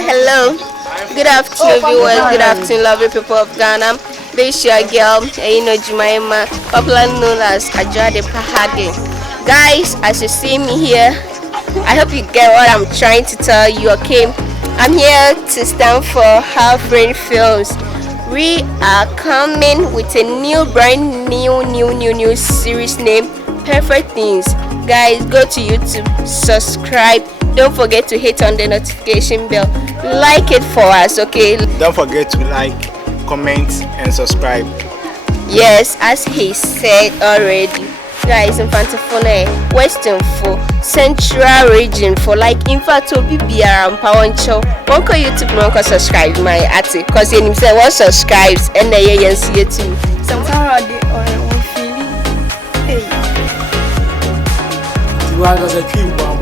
hello. Good afternoon, viewers. Good afternoon, lovely people of Ghana. This is your girl, Jemima, popularly known as Ajade Pahade. Guys, as you see me here, I hope you get what I'm trying to tell you, okay? I'm here to stand for Half Rain Films. We are coming with a brand new series named Perfect Things. Guys, go to YouTube, subscribe. Don't forget to hit on the notification bell. Like it for us, okay? Don't forget to like, comment, and subscribe. Yes, as he said already. Guys, in Fantafone, Western for Central region for like in fact to be and Pawancho. One call YouTube, one call subscribe my article because he himself one subscribes and then see it too. Sometimes or feeling. Hey. You are a cream bomb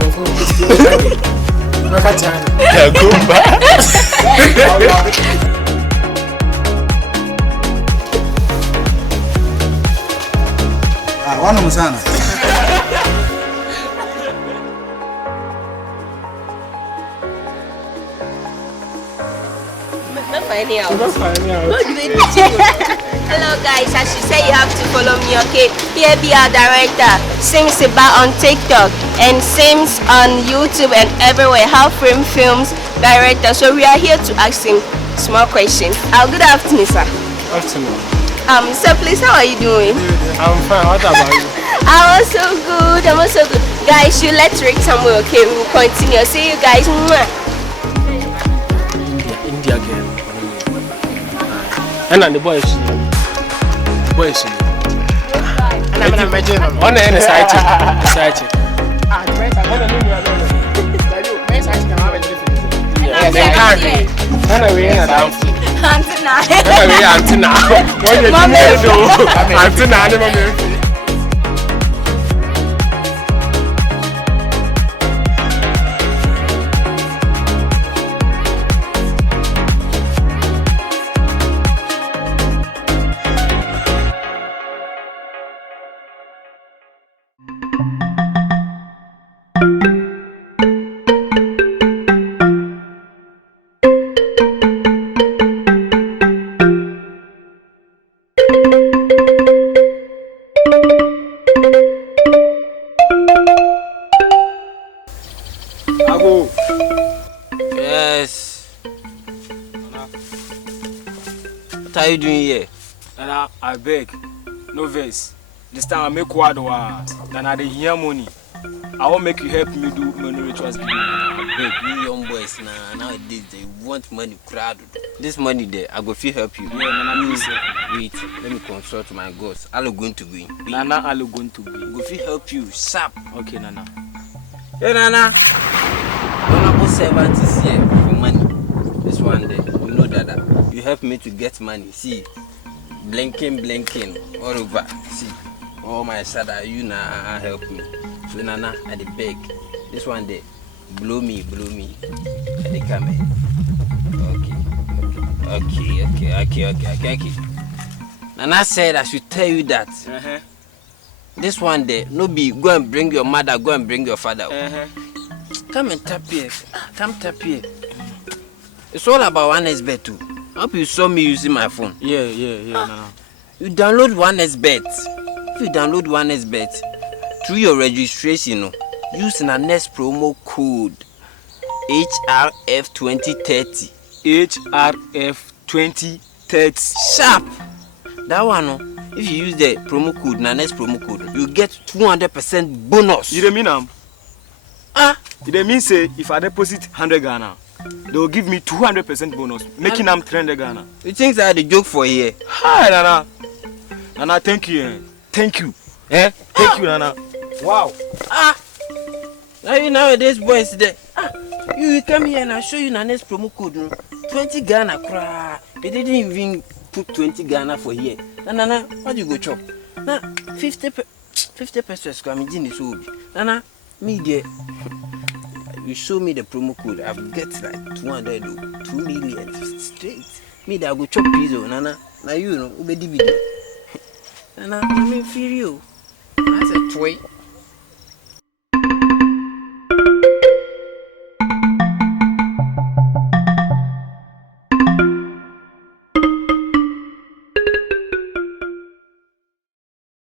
One of sana. Hello guys, as you say you have to follow me, okay? PABR director, Sims about on TikTok and Sims on YouTube and everywhere. Half Frame Films director. So we are here to ask him small questions. Good afternoon, sir. Afternoon. Sir, please, how are you doing? I'm fine. What about you? I'm also good. Guys, you let's read somewhere, okay? We will continue. See you guys. India girl. And the boys. And I'm imagine on the side chick. Yeah, they can't be. Antina. What did you do? Antina. Yes. What are you doing here? And I beg, no verse. This time I make word then I hear money. I won't make you help me do money rituals. I beg you young boys nowadays they want money crowd. This money there, I go feel help you. Yeah, Nana, wait, let me consult my gods. Allo going to win. Nana, Allo going to win. Go feel help you, sap. Okay, Nana. Hey, Nana. Honorable servant is here for money. This one day, you know that you help me to get money. See, blinking, all over. See, all my sada, you now help me. So Nana, I dey beg. This one day, blow me. I dey come in. Okay. Nana said I should tell you that. This one day, no be go and bring your mother, go and bring your father. Come and tap here. Come tap here. It's all about OneXBet too. Hope you saw me using my phone. Yeah, Nana. You download OneXBet. If you download OneXBet through your registration, use the next promo code HRF2030. HRF2030. Sharp. That one, if you use the promo code, next promo code, you get 200% bonus. You mean It means say if I deposit 100 Ghana, they will give me 200% bonus, making them 300 Ghana. You think that the joke for here? Hi, Nana. Nana, thank you. Thank you, Nana. Wow. Nowadays, boys, there. You come here and I'll show you the next promo code. 20 Ghana, cry. They didn't even put 20 Ghana for here. Nana, what do you go chop? Now, 50 pesos. I'm in this hobby. Nana, me there. You show me the promo code, I've get like 200, 2 million straight. Me that go chop pizza, Nana. Now you know, ube DVD. Nana, I'm in for you. That's a toy.